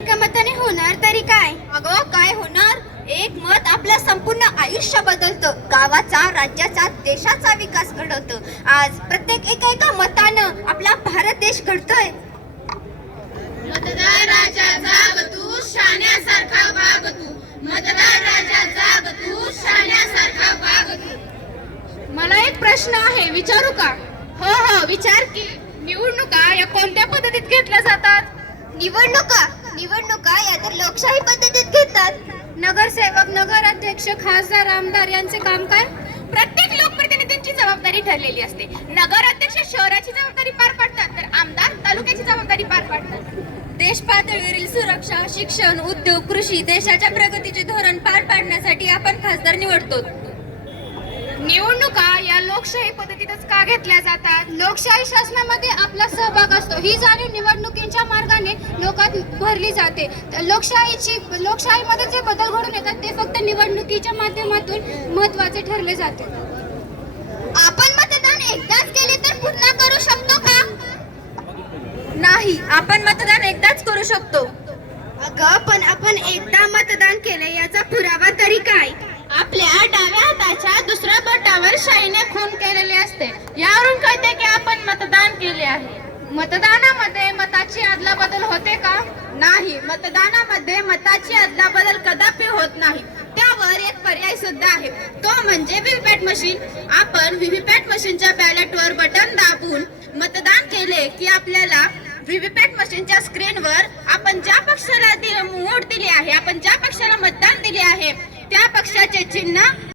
एका मताने होणार तरी काय? अगं काय होणार? एक मत आपलं संपूर्ण आयुष्य बदलतं, गावाचा, राज्याचा, देशाचा विकास घडवतं. आज प्रत्येक एका मतानं आपला भारत देश घडतोय. मतदार राजा जाग तू, शाण्यासारखा वाग तू. मतदार राजा जाग तू, शाण्यासारखा वाग तू. मला एक प्रश्न आहे, विचारू का? हो हो विचार की. निवडणुका या कोणत्या पद्धतीत घेतल्या जातात? निवडणुका या तर लोकशाही पद्धतीत घेतात. नगरसेवक, नगराध्यक्ष, खासदार, आमदार यांचे काम काय? प्रत्येक लोकप्रतिनिधींची जबाबदारी ठरलेली असते. नगराध्यक्ष शहराची जबाबदारी पार पाडतात, तर आमदार तालुक्याची जबाबदारी पार पाडतात. देश पातळीवरील सुरक्षा, शिक्षण, उद्योग, कृषी, देशाच्या प्रगतीचे धोरण पार पाडण्यासाठी आपण खासदार निवडतो. निवडणुका या लोकशाही पद्धतीतच का घेतल्या जातात? लोकशाही शासनामध्ये आपला सहभाग असतो. ही जाणीव निवडणुकीच्या मार्गाने लोकात भरली जाते. लोकशाहीमध्ये जे बदल घडून येतात ते फक्त निवडणुकीच्या माध्यमातून महत्त्वाचे ठरले जाते. आपण मतदान एकदाच केले तर पुन्हा करू शकतो का? नाही, आपण मतदान एकदाच करू शकतो. अगं पण आपण एकदा मतदान केले याचा पुरावा तरी काय? आपल्या डाव्या हाताच्या दुसऱ्या बोटावर शाईने खून केलेले असते. यावरून कळते की आपण मतदान केले आहे. मतदानामध्ये मताची अदलाबदल होते का? नाही, मतदानामध्ये मताची अदलाबदल कदापि होत नाही. त्यावर एक पर्याय सुद्धा आहे, तो म्हणजे व्हीव्हीपॅट मशीन. आपण व्हीव्हीपॅट मशीनच्या बॅलेटवर बटन दाबून मतदान केले की आपल्याला व्हीव्हीपॅट मशीनच्या स्क्रीनवर आपण ज्या पक्षाला वोट दिले आहे, आपण ज्या पक्षाला मतदान दिले आहे त्या पक्षाचे चिन्ह